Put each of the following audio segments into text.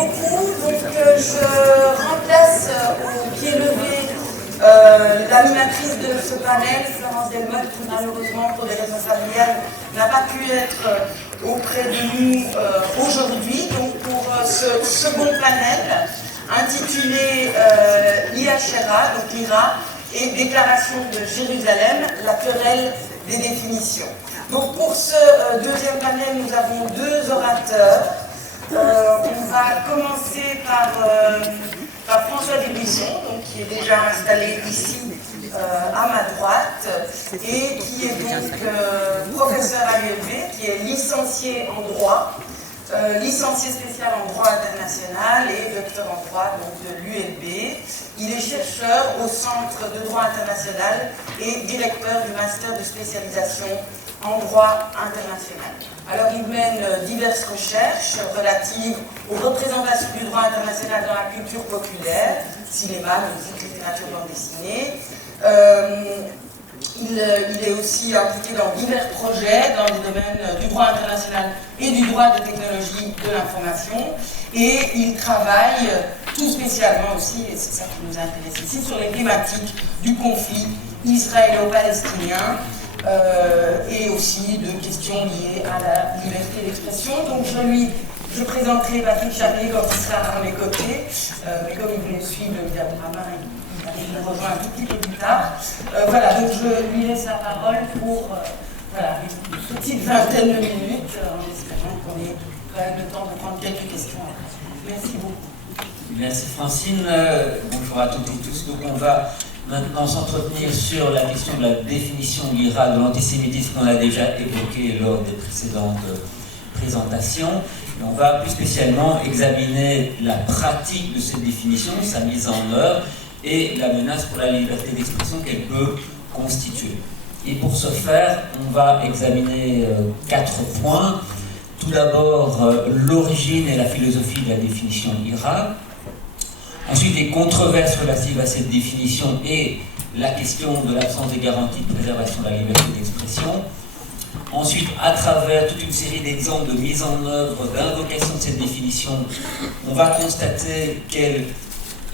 beaucoup. Donc, je remplace au pied levé l'animatrice de ce panel, Florence Delmotte, qui malheureusement, pour des raisons familiales, n'a pas pu être auprès de nous aujourd'hui. Donc, pour ce second panel, intitulé l'IHRA, donc l'IRA, et Déclaration de Jérusalem, la querelle des définitions. Donc, pour ce deuxième panel, nous avons deux orateurs. On va commencer par François Desbuissons, donc, qui est déjà installé ici à ma droite, et qui est donc professeur à l'ULB, qui est licencié en droit, licencié spécial en droit international et docteur en droit donc, de l'ULB. Il est chercheur au Centre de droit international et directeur du master de spécialisation en droit international. Alors, il mène diverses recherches relatives aux représentations du droit international dans la culture populaire, cinéma, musique, littérature, bande dessinée. Il est aussi impliqué dans divers projets dans les domaines du droit international et du droit de technologie de l'information. Et il travaille tout spécialement aussi, et c'est ça qui nous intéresse ici, sur les thématiques du conflit israélo-palestinien. Et aussi de questions liées à la liberté d'expression. Donc je présenterai Patrick Charrier quand il sera à mes côtés, mais comme il voulait suivre le diaporama, il me rejoint un tout petit peu plus tard. Voilà, donc je lui laisse la parole pour une petite vingtaine de minutes, en espérant qu'on ait quand même le temps de prendre quelques questions. Merci beaucoup. Merci Francine, bonjour à toutes et tous. Donc on va maintenant s'entretenir sur la question de la définition de l'IRA de l'antisémitisme qu'on a déjà évoquée lors des précédentes présentations. Et on va plus spécialement examiner la pratique de cette définition, sa mise en œuvre et la menace pour la liberté d'expression qu'elle peut constituer. Et pour ce faire, on va examiner 4 points. Tout d'abord, l'origine et la philosophie de la définition de l'IRA. Ensuite, les controverses relatives à cette définition et la question de l'absence de garantie de préservation de la liberté d'expression. Ensuite, à travers toute une série d'exemples de mise en œuvre, d'invocation de cette définition, on va constater qu'elle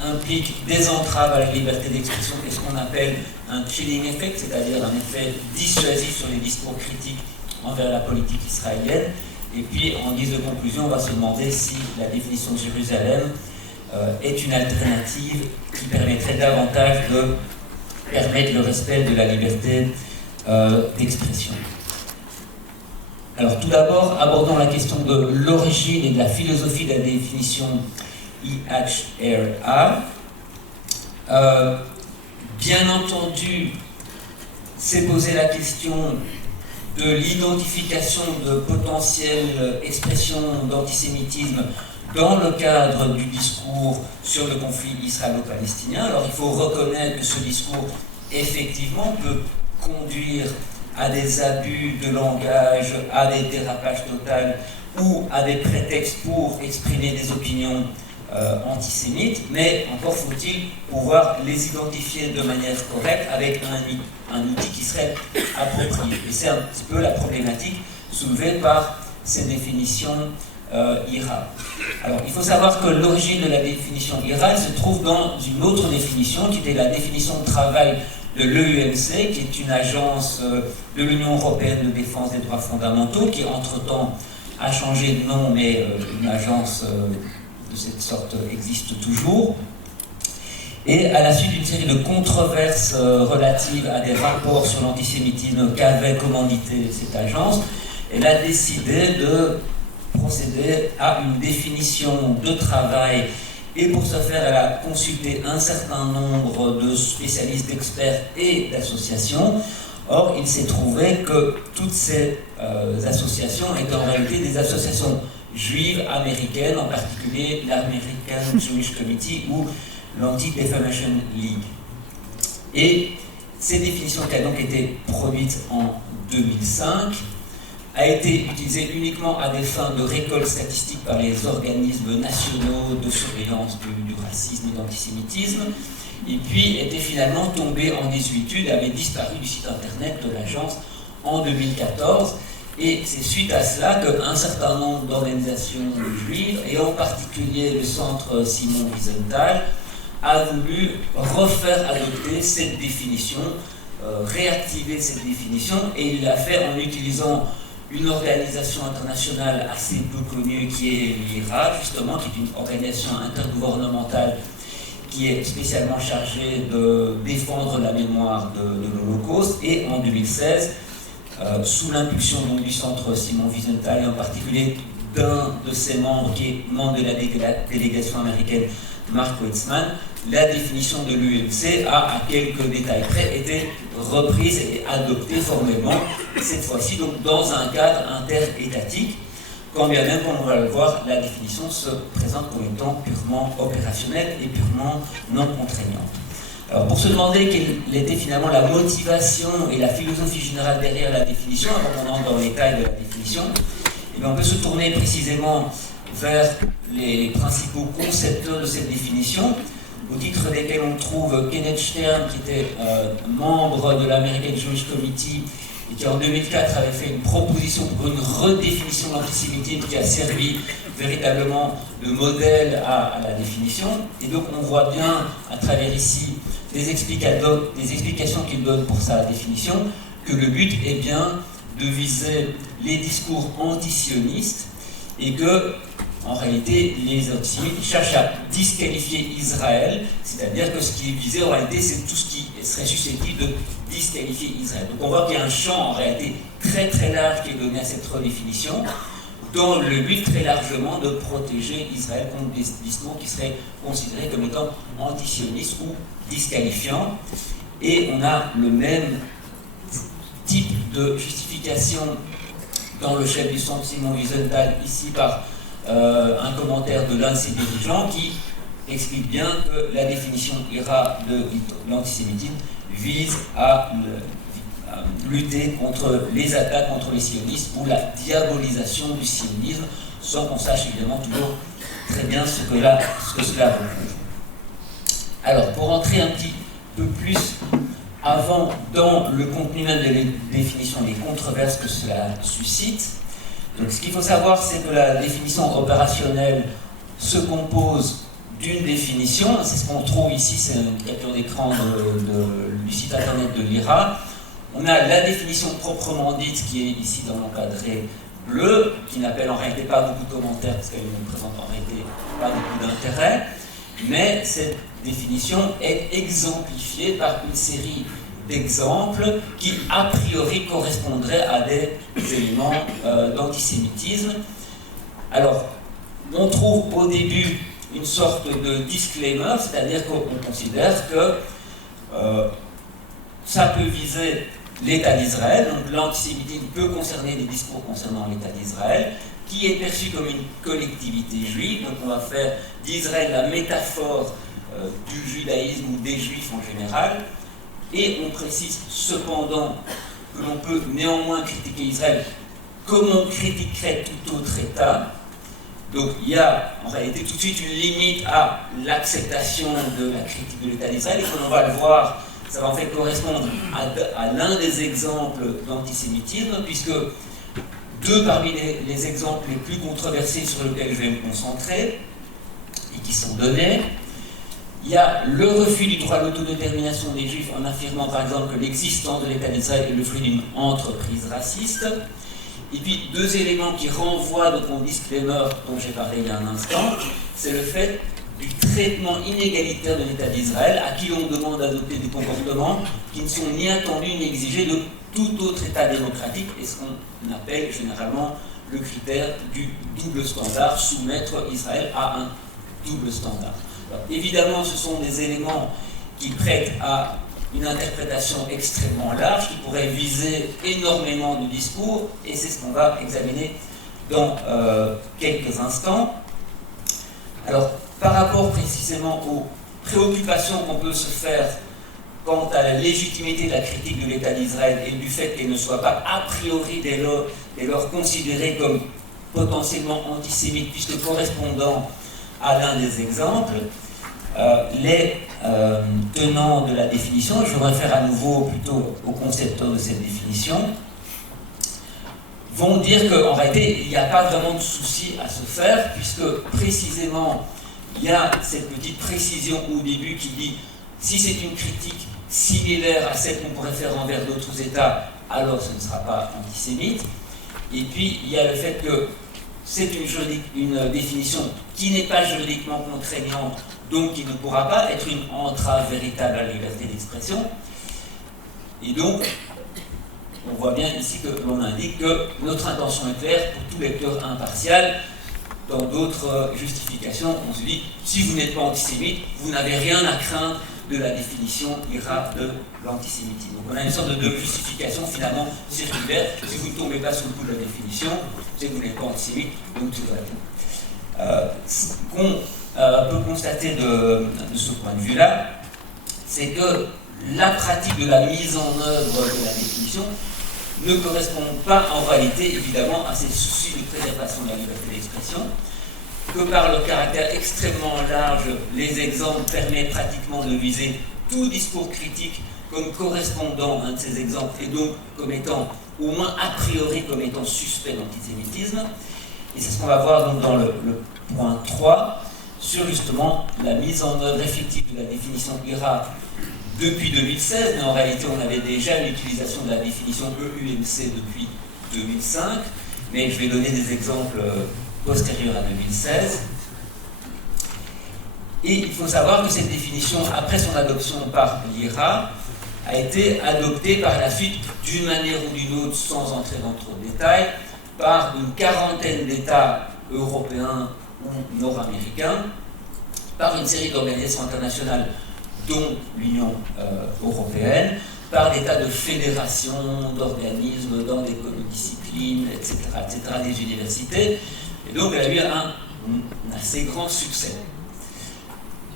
implique des entraves à la liberté d'expression, qu'est-ce qu'on appelle un chilling effect, c'est-à-dire un effet dissuasif sur les discours critiques envers la politique israélienne. Et puis, en guise de conclusion, on va se demander si la définition de Jérusalem est une alternative qui permettrait davantage de permettre le respect de la liberté d'expression. Alors tout d'abord, abordons la question de l'origine et de la philosophie de la définition IHRA. Bien entendu, c'est poser la question de l'identification de potentielles expressions d'antisémitisme dans le cadre du discours sur le conflit israélo-palestinien. Alors il faut reconnaître que ce discours, effectivement, peut conduire à des abus de langage, à des dérapages totaux ou à des prétextes pour exprimer des opinions antisémites, mais encore faut-il pouvoir les identifier de manière correcte avec un outil qui serait approprié. Et c'est un petit peu la problématique soulevée par ces définitions IRA. Alors, il faut savoir que l'origine de la définition IRA se trouve dans une autre définition, qui était la définition de travail de l'EUMC, qui est une agence de l'Union européenne de défense des droits fondamentaux, qui entre-temps a changé de nom, mais une agence de cette sorte existe toujours. Et à la suite d'une série de controverses relatives à des rapports sur l'antisémitisme qu'avait commandité cette agence, elle a décidé de procéder à une définition de travail, et pour ce faire, elle a consulté un certain nombre de spécialistes, d'experts et d'associations. Or, il s'est trouvé que toutes ces associations étaient en réalité des associations juives américaines, en particulier l'American Jewish Committee ou l'Anti-Defamation League. Et ces définitions qui ont donc été produites en 2005 a été utilisée uniquement à des fins de récolte statistique par les organismes nationaux de surveillance du racisme et de l'antisémitisme, et puis était finalement tombée en désuétude, avait disparu du site internet de l'agence en 2014. Et c'est suite à cela qu'un certain nombre d'organisations juives, et en particulier le centre Simon Wiesenthal, a voulu refaire adopter cette définition, réactiver cette définition, et il l'a fait en utilisant une organisation internationale assez peu connue qui est l'IRA, justement, qui est une organisation intergouvernementale qui est spécialement chargée de défendre la mémoire de l'Holocauste. Et en 2016, sous l'impulsion du centre Simon Wiesenthal, et en particulier d'un de ses membres qui est membre de la délégation américaine, Mark Weizmann, la définition de l'UMC a, à quelques détails près, été reprise et adoptée formellement, cette fois-ci donc dans un cadre interétatique, quand bien même, comme on va le voir, la définition se présente comme étant purement opérationnelle et purement non contraignante. Alors, pour se demander quelle était finalement la motivation et la philosophie générale derrière la définition, avant qu'on entre dans les détails de la définition, eh bien, on peut se tourner précisément vers les principaux concepteurs de cette définition, au titre desquels on trouve Kenneth Stern, qui était membre de l'American Jewish Committee et qui en 2004 avait fait une proposition pour une redéfinition de l'antisémitisme qui a servi véritablement de modèle à la définition. Et donc on voit bien à travers ici des explications qu'il donne pour sa définition, que le but est bien de viser les discours antisionistes et que en réalité, les antisémites cherchent à disqualifier Israël, c'est-à-dire que ce qui est visé en réalité, c'est tout ce qui serait susceptible de disqualifier Israël. Donc on voit qu'il y a un champ en réalité très très large qui est donné à cette redéfinition, dans le but très largement de protéger Israël contre des discours qui seraient considérés comme étant antisionistes ou disqualifiants. Et on a le même type de justification dans le chef du centre Simon Wiesenthal, ici par un commentaire de l'un de ses dirigeants qui explique bien que la définition IRA de l'antisémitisme vise à lutter contre les attaques contre les sionistes ou la diabolisation du sionisme, sans qu'on sache évidemment toujours très bien ce que cela recouvre. Alors, pour entrer un petit peu plus avant dans le contenu même de la définition, les controverses que cela suscite, donc, ce qu'il faut savoir, c'est que la définition opérationnelle se compose d'une définition. C'est ce qu'on trouve ici, c'est une capture d'écran du site internet de l'IRA. On a la définition proprement dite qui est ici dans l'encadré bleu, qui n'appelle en réalité pas beaucoup de commentaires parce qu'elle ne présente en réalité pas beaucoup d'intérêt. Mais cette définition est exemplifiée par une série d'exemples qui, a priori, correspondraient à des éléments d'antisémitisme. Alors, on trouve au début une sorte de disclaimer, c'est-à-dire qu'on considère que ça peut viser l'État d'Israël, donc l'antisémitisme peut concerner des discours concernant l'État d'Israël, qui est perçu comme une collectivité juive, donc on va faire d'Israël la métaphore du judaïsme ou des juifs en général. Et on précise cependant que l'on peut néanmoins critiquer Israël comme on critiquerait tout autre État. Donc il y a en réalité tout de suite une limite à l'acceptation de la critique de l'État d'Israël, et comme on va le voir, ça va en fait correspondre à l'un des exemples d'antisémitisme, puisque deux parmi les exemples les plus controversés sur lesquels je vais me concentrer, et qui sont donnés, il y a le refus du droit à l'autodétermination des Juifs en affirmant par exemple que l'existence de l'État d'Israël est le fruit d'une entreprise raciste. Et puis deux éléments qui renvoient donc au disclaimer dont j'ai parlé il y a un instant, c'est le fait du traitement inégalitaire de l'État d'Israël, à qui l'on demande d'adopter des comportements qui ne sont ni attendus ni exigés de tout autre État démocratique, et ce qu'on appelle généralement le critère du double standard, soumettre Israël à un double standard. Alors, évidemment, ce sont des éléments qui prêtent à une interprétation extrêmement large, qui pourrait viser énormément de discours, et c'est ce qu'on va examiner dans quelques instants. Alors, par rapport précisément aux préoccupations qu'on peut se faire quant à la légitimité de la critique de l'État d'Israël et du fait qu'elle ne soit pas a priori dès lors considérée comme potentiellement antisémite, puisque correspondant à l'un des exemples, les tenants de la définition, et je me réfère à nouveau plutôt au concepteur de cette définition, vont dire qu'en réalité, il n'y a pas vraiment de souci à se faire, puisque précisément, il y a cette petite précision au début qui dit si c'est une critique similaire à celle qu'on pourrait faire envers d'autres États, alors ce ne sera pas antisémite. Et puis, il y a le fait que c'est une définition qui n'est pas juridiquement contraignante, donc qui ne pourra pas être une entrave véritable à la liberté d'expression. Et donc, on voit bien ici que l'on indique que notre intention est claire pour tout lecteur impartial. Dans d'autres justifications, on se dit, si vous n'êtes pas antisémite, vous n'avez rien à craindre de la définition IRA de l'antisémitisme. Donc on a une sorte de justification finalement circulaire. Si vous ne tombez pas sous le coup de la définition, c'est que vous n'êtes pas antisémite, donc tout va bien. Ce qu'on peut constater de ce point de vue-là, c'est que la pratique de la mise en œuvre de la définition ne correspond pas en réalité évidemment à ces soucis de préservation de la liberté d'expression, que par le caractère extrêmement large, les exemples permettent pratiquement de viser tout discours critique comme correspondant à un de ces exemples et donc comme étant, au moins a priori, comme étant suspect d'antisémitisme. Et c'est ce qu'on va voir donc dans le point 3 sur justement la mise en œuvre effective de la définition IRA depuis 2016, mais en réalité on avait déjà l'utilisation de la définition EUMC depuis 2005, mais je vais donner des exemples postérieurs à 2016. Et il faut savoir que cette définition, après son adoption par l'IRA, a été adoptée par la suite d'une manière ou d'une autre, sans entrer dans trop de détails, par une quarantaine d'États européens ou nord-américains, par une série d'organisations internationales dont l'Union européenne, par des tas de fédérations, d'organismes, dans des disciplines, etc., des universités. Et donc, elle a eu un assez grand succès.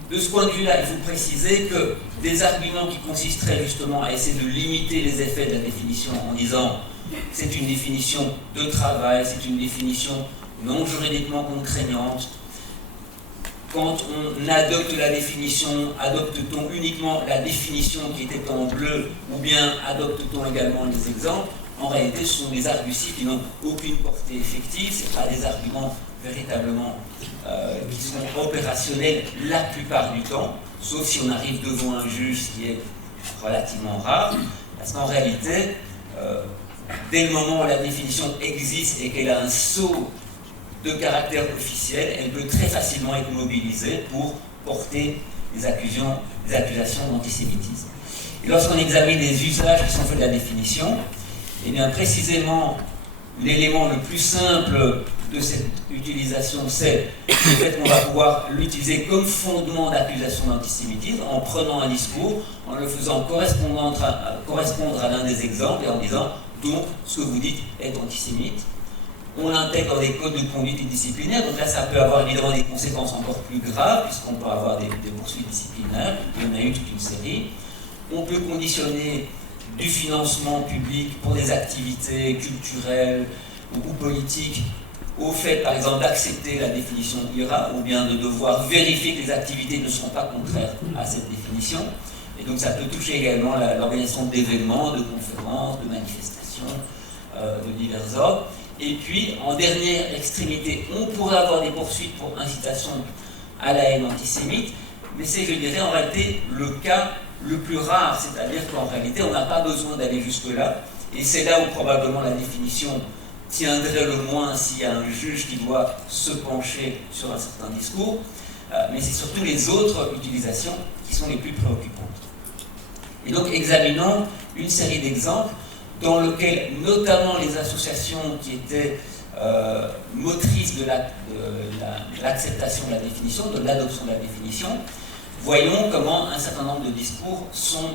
De ce point de vue-là, il faut préciser que des arguments qui consisteraient justement à essayer de limiter les effets de la définition en disant c'est une définition de travail, c'est une définition non juridiquement contraignante. Quand on adopte la définition, adopte-t-on uniquement la définition qui était en bleu ou bien adopte-t-on également les exemples? En réalité, ce sont des arguties qui n'ont aucune portée effective, ce ne sont pas des arguments véritablement qui sont opérationnels la plupart du temps, sauf si on arrive devant un juge, ce qui est relativement rare, parce qu'en réalité, dès le moment où la définition existe et qu'elle a un sceau de caractère officiel, elle peut très facilement être mobilisée pour porter des accusations d'antisémitisme. Et lorsqu'on examine les usages qui sont faits de la définition, et bien précisément l'élément le plus simple de cette utilisation, c'est le fait qu'on va pouvoir l'utiliser comme fondement d'accusation d'antisémitisme en prenant un discours, en le faisant correspondre à l'un des exemples et en disant donc ce que vous dites est antisémite. On l'intègre dans des codes de conduite disciplinaire, donc là ça peut avoir évidemment des conséquences encore plus graves, puisqu'on peut avoir des poursuites disciplinaires, il y en a eu toute une série. On peut conditionner du financement public pour des activités culturelles ou politiques au fait par exemple d'accepter la définition IRA, ou bien de devoir vérifier que les activités ne sont pas contraires à cette définition. Et donc ça peut toucher également l'organisation d'événements, de conférences, de manifestations de divers ordres. Et puis, en dernière extrémité, on pourrait avoir des poursuites pour incitation à la haine antisémite, mais c'est, je dirais, en réalité, le cas le plus rare, c'est-à-dire qu'en réalité, on n'a pas besoin d'aller jusque-là, et c'est là où probablement la définition tiendrait le moins s'il y a un juge qui doit se pencher sur un certain discours, mais c'est surtout les autres utilisations qui sont les plus préoccupantes. Et donc, examinons une série d'exemples dans lequel notamment les associations qui étaient motrices de l'acceptation de la définition, de l'adoption de la définition, voyons comment un certain nombre de discours sont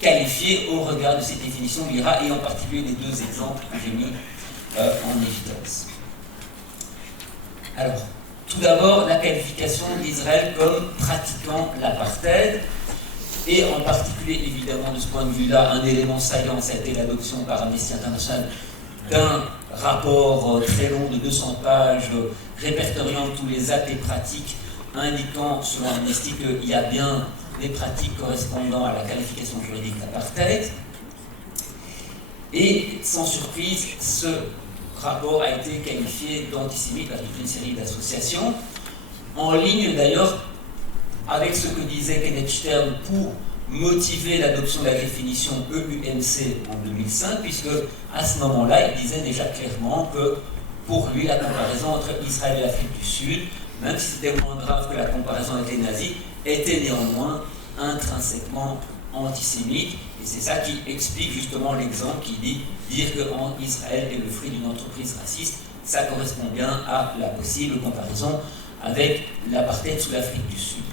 qualifiés au regard de cette définition de l'IRA, et en particulier les deux exemples que j'ai mis en évidence. Alors, tout d'abord, la qualification d'Israël comme pratiquant l'apartheid. Et en particulier, évidemment, de ce point de vue-là, un élément saillant, ça a été l'adoption par Amnesty International d'un rapport très long de 200 pages répertoriant tous les actes et pratiques, indiquant, selon Amnesty, qu'il y a bien des pratiques correspondant à la qualification juridique d'apartheid. Et sans surprise, ce rapport a été qualifié d'antisémite par toute une série d'associations, en ligne d'ailleurs avec ce que disait Kenneth Stern pour motiver l'adoption de la définition EUMC en 2005, puisque à ce moment-là, il disait déjà clairement que pour lui, la comparaison entre Israël et l'Afrique du Sud, même si c'était moins grave que la comparaison avec les nazis, était néanmoins intrinsèquement antisémite. Et c'est ça qui explique justement l'exemple qui dit dire qu'Israël est le fruit d'une entreprise raciste, ça correspond bien à la possible comparaison avec l'apartheid sous l'Afrique du Sud.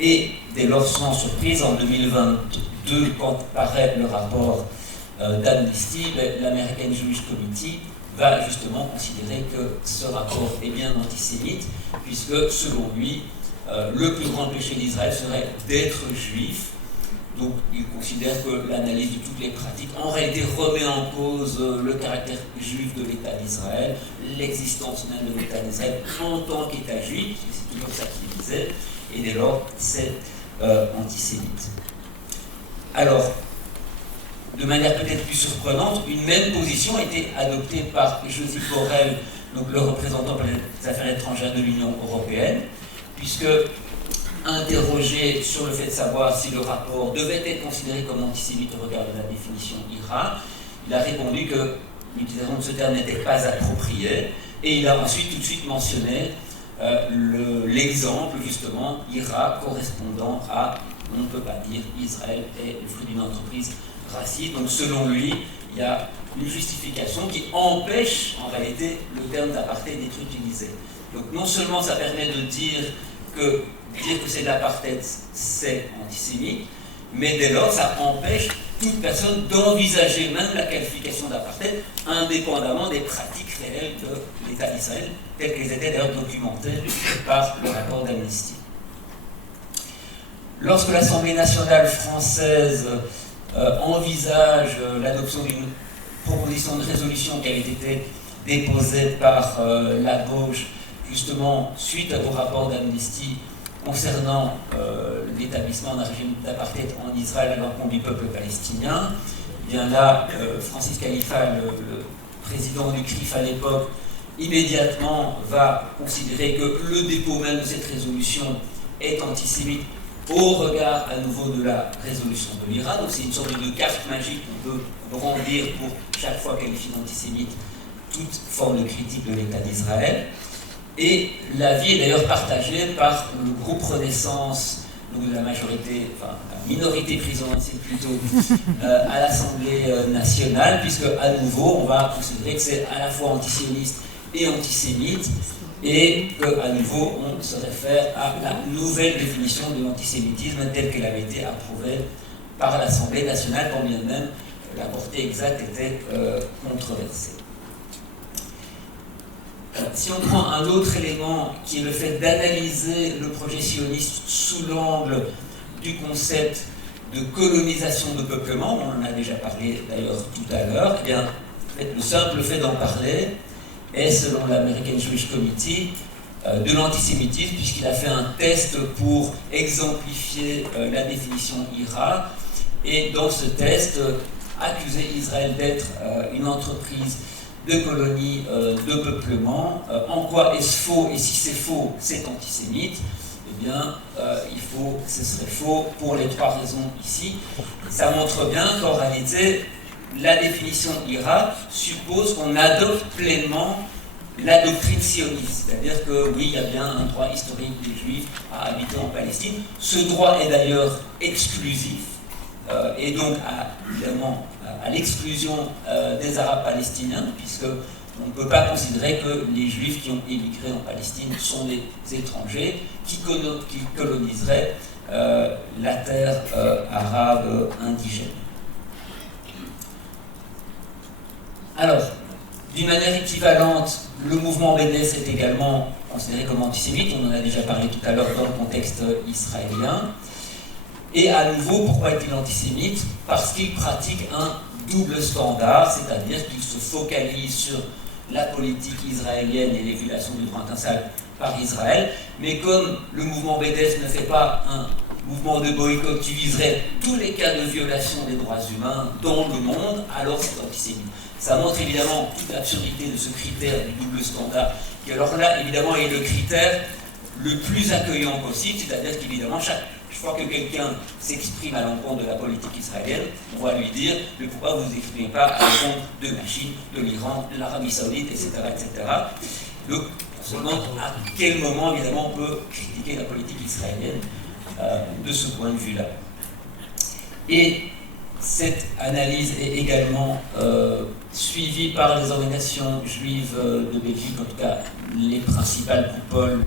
Et dès lors, sans surprise, en 2022, quand paraît le rapport d'Amnesty, l'American Jewish Committee va justement considérer que ce rapport est bien antisémite, puisque selon lui, le plus grand péché d'Israël serait d'être juif. Donc il considère que l'analyse de toutes les pratiques en réalité remet en cause le caractère juif de l'État d'Israël, l'existence même de l'État d'Israël en tant qu'État juif, c'est toujours ça qu'il disait, et dès lors c'est antisémite. Alors, de manière peut-être plus surprenante, une même position a été adoptée par Joseph Borrell, donc le représentant pour les affaires étrangères de l'Union européenne, puisque interrogé sur le fait de savoir si le rapport devait être considéré comme antisémite au regard de la définition IHRA, il a répondu que l'utilisation de ce terme n'était pas appropriée, et il a ensuite tout de suite mentionné l'exemple justement IHRA correspondant à on ne peut pas dire Israël est le fruit d'une entreprise raciste. Donc selon lui, il y a une justification qui empêche en réalité le terme d'apartheid d'être utilisé. Donc non seulement ça permet de dire que c'est de l'apartheid, c'est antisémite, mais dès lors ça empêche toute personne d'envisager même la qualification d'apartheid indépendamment des pratiques réelles de l'État d'Israël, telles qu'elles étaient d'ailleurs documentées par le rapport d'Amnesty. Lorsque l'Assemblée nationale française envisage l'adoption d'une proposition de résolution qui avait été déposée par la gauche, justement suite au rapport d'Amnesty concernant l'établissement d'un régime d'apartheid en Israël à l'encontre du peuple palestinien, eh bien là, Francis Khalifa, le président du CRIF à l'époque, immédiatement va considérer que le dépôt même de cette résolution est antisémite au regard à nouveau de la résolution de l'IHRA. Donc c'est une sorte de carte magique qu'on peut brandir pour chaque fois qualifier d'antisémite toute forme de critique de l'État d'Israël. Et l'avis est d'ailleurs partagé par le groupe Renaissance, donc de la majorité, enfin la minorité présidentielle plutôt, à l'Assemblée nationale, puisque à nouveau on va considérer que c'est à la fois antisioniste et antisémite, et qu'à nouveau on se réfère à la nouvelle définition de l'antisémitisme telle qu'elle avait été approuvée par l'Assemblée nationale, quand bien même la portée exacte était controversée. Si on prend un autre élément qui est le fait d'analyser le projet sioniste sous l'angle du concept de colonisation de peuplement, on en a déjà parlé d'ailleurs tout à l'heure, eh bien, le simple fait d'en parler est, selon l'American Jewish Committee, de l'antisémitisme, puisqu'il a fait un test pour exemplifier la définition IHRA, et dans ce test, accuser Israël d'être une entreprise de colonies de peuplement. En quoi est-ce faux? Et si c'est faux, c'est antisémite. Eh bien, ce serait faux pour les trois raisons ici. Ça montre bien qu'en réalité, la définition IHRA suppose qu'on adopte pleinement la doctrine sioniste. C'est-à-dire que oui, il y a bien un droit historique des Juifs à habiter en Palestine. Ce droit est d'ailleurs exclusif, et donc évidemment à l'exclusion des Arabes palestiniens, puisque on ne peut pas considérer que les Juifs qui ont émigré en Palestine sont des étrangers qui coloniseraient la terre arabe indigène. Alors, d'une manière équivalente, le mouvement BDS est également considéré comme antisémite, on en a déjà parlé tout à l'heure dans le contexte israélien. Et à nouveau, pourquoi est-il antisémite? Parce qu'il pratique un double standard, c'est-à-dire qu'il se focalise sur la politique israélienne et les violations du droit international par Israël, mais comme le mouvement BDS ne fait pas un mouvement de boycott qui viserait tous les cas de violation des droits humains dans le monde, alors c'est antisémite. Ça montre évidemment toute l'absurdité de ce critère du double standard, qui alors là, évidemment, est le critère le plus accueillant possible, c'est-à-dire qu'évidemment, chaque fois que quelqu'un s'exprime à l'encontre de la politique israélienne, on va lui dire « Mais pourquoi vous ne vous exprimez pas à l'encontre de la Chine, de l'Iran, de l'Arabie Saoudite, etc. etc. » Donc, on se demande à quel moment, évidemment, on peut critiquer la politique israélienne de ce point de vue-là. Et cette analyse est également suivie par les organisations juives de Belgique, en tout cas les principales coupoles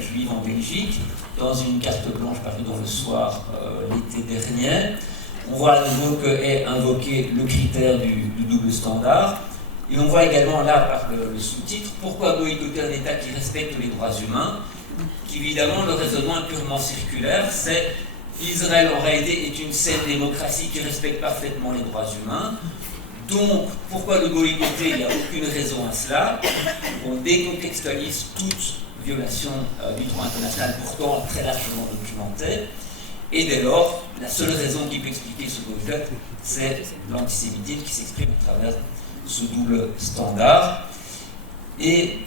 juives en Belgique, dans une carte blanche parue dans Le Soir l'été dernier. On voit à nouveau qu'est invoqué le critère du double standard. Et on voit également là, par le sous-titre, pourquoi boycotter un État qui respecte les droits humains, qu'évidemment le raisonnement est purement circulaire, c'est Israël en réalité est une saine démocratie qui respecte parfaitement les droits humains. Donc, pourquoi le boycotter? Il n'y a aucune raison à cela. On décontextualise toute violation du droit international, pourtant très largement documenté. Et dès lors, la seule raison qui peut expliquer ce boycott, c'est l'antisémitisme qui s'exprime à travers ce double standard. Et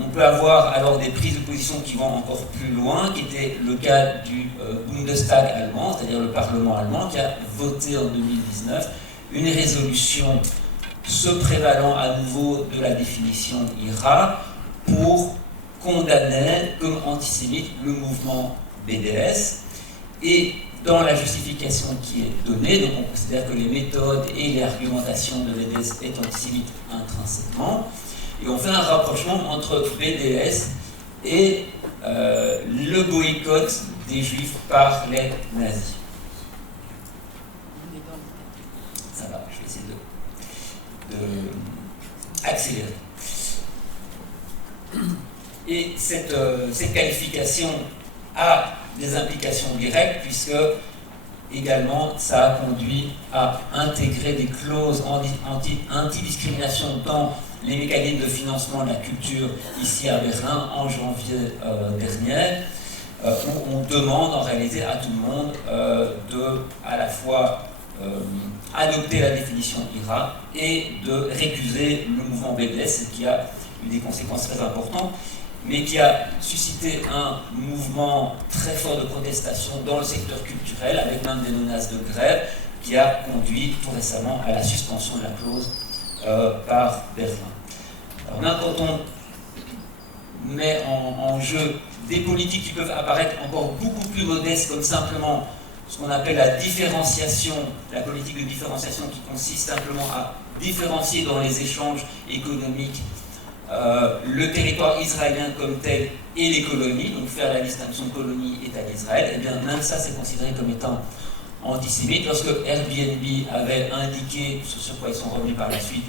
on peut avoir alors des prises de position qui vont encore plus loin, qui était le cas du Bundestag allemand, c'est-à-dire le Parlement allemand, qui a voté en 2019 une résolution se prévalant à nouveau de la définition IRA pour condamner comme antisémite le mouvement BDS. Et dans la justification qui est donnée, donc on considère que les méthodes et les argumentations de BDS est antisémite intrinsèquement, et on fait un rapprochement entre BDS et le boycott des Juifs par les nazis. Ça va, je vais essayer de accélérer. Et cette qualification a des implications directes, puisque également ça a conduit à intégrer des clauses anti-discrimination dans les mécanismes de financement de la culture ici à Berlin en janvier dernier, où on demande en réalité à tout le monde de à la fois adopter la définition IRA et de récuser le mouvement BDS, ce qui a eu des conséquences très importantes, mais qui a suscité un mouvement très fort de protestation dans le secteur culturel, avec même des menaces de grève, qui a conduit tout récemment à la suspension de la clause par Berlin. Alors là, quand on met en jeu des politiques qui peuvent apparaître encore beaucoup plus modestes, comme simplement ce qu'on appelle la différenciation, la politique de différenciation qui consiste simplement à différencier dans les échanges économiques le territoire israélien comme tel et les colonies, donc faire la distinction colonie-État d'Israël, et bien même ça c'est considéré comme étant antisémite. Lorsque Airbnb avait indiqué, sur quoi ils sont revenus par la suite,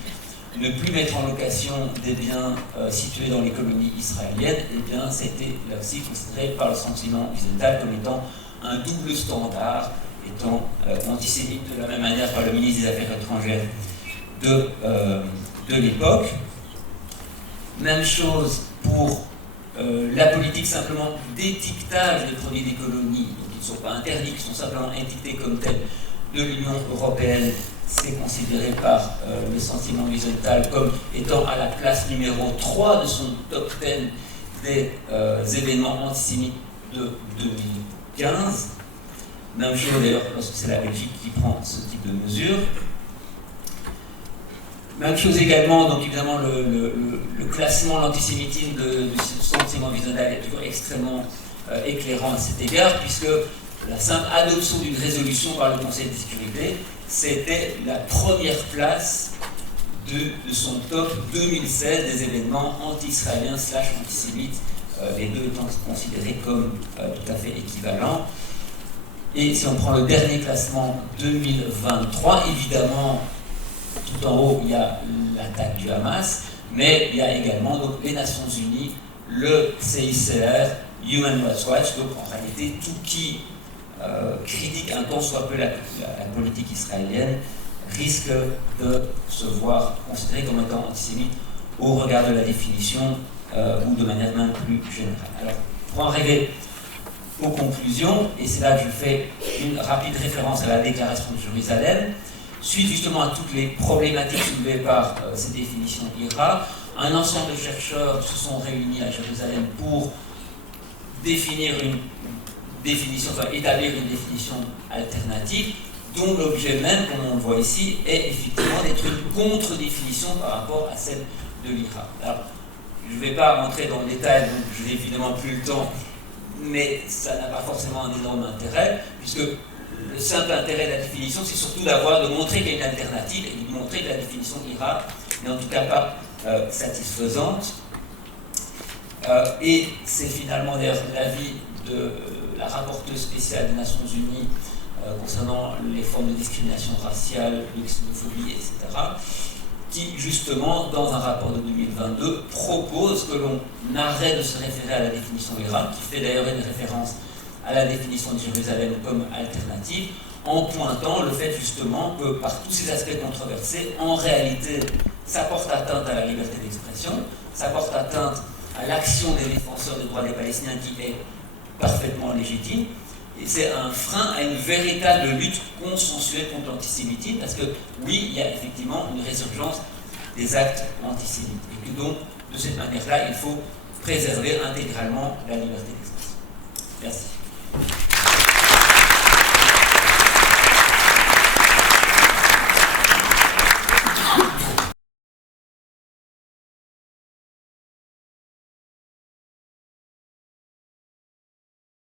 ne plus mettre en location des biens situés dans les colonies israéliennes, et bien c'était là aussi considéré par le sentiment occidental comme étant un double standard, étant antisémite de la même manière par le ministre des Affaires étrangères de l'époque. Même chose pour la politique simplement d'étiquetage des produits des colonies, qui ne sont pas interdits, qui sont simplement étiquetés comme tels de l'Union européenne. C'est considéré par le sentiment occidental comme étant à la place numéro 3 de son top 10 des événements antisémites de 2015. Même chose d'ailleurs lorsque c'est la Belgique qui prend ce type de mesures. Même chose également, donc évidemment le classement, l'antisémitisme du sentiment occidental est toujours extrêmement éclairant à cet égard, puisque la simple adoption d'une résolution par le Conseil de sécurité, c'était la première place de son top 2016 des événements anti-israéliens / antisémites, les deux étant considérés comme tout à fait équivalents. Et si on prend le dernier classement 2023, évidemment, tout en haut, il y a l'attaque du Hamas, mais il y a également donc, les Nations Unies, le CICR, Human Rights Watch, donc en réalité tout qui critique un tant soit peu la politique israélienne risque de se voir considéré comme étant antisémite au regard de la définition ou de manière même plus générale. Alors, pour en arriver aux conclusions, et c'est là que je fais une rapide référence à la déclaration de Jérusalem, suite justement à toutes les problématiques soulevées par ces définitions IHRA, un ensemble de chercheurs se sont réunis à Jérusalem pour définir une définition, enfin établir une définition alternative, dont l'objet même, comme on le voit ici, est effectivement d'être une contre-définition par rapport à celle de l'IHRA. Alors, je ne vais pas rentrer dans le détail, donc je n'ai évidemment plus le temps, mais ça n'a pas forcément un énorme intérêt, puisque le simple intérêt de la définition, c'est surtout de montrer qu'il y a une alternative et de montrer que la définition IHRA n'est en tout cas pas satisfaisante. Et c'est finalement d'ailleurs l'avis de la rapporteure spéciale des Nations Unies concernant les formes de discrimination raciale, de xénophobie, etc., qui justement, dans un rapport de 2022, propose que l'on arrête de se référer à la définition IHRA, qui fait d'ailleurs une référence à la définition de Jérusalem comme alternative, en pointant le fait justement que par tous ces aspects controversés, en réalité, ça porte atteinte à la liberté d'expression, ça porte atteinte à l'action des défenseurs des droits des Palestiniens qui est parfaitement légitime, et c'est un frein à une véritable lutte consensuelle contre l'antisémitisme, parce que oui, il y a effectivement une résurgence des actes antisémites, et que donc, de cette manière-là, il faut préserver intégralement la liberté d'expression. Merci.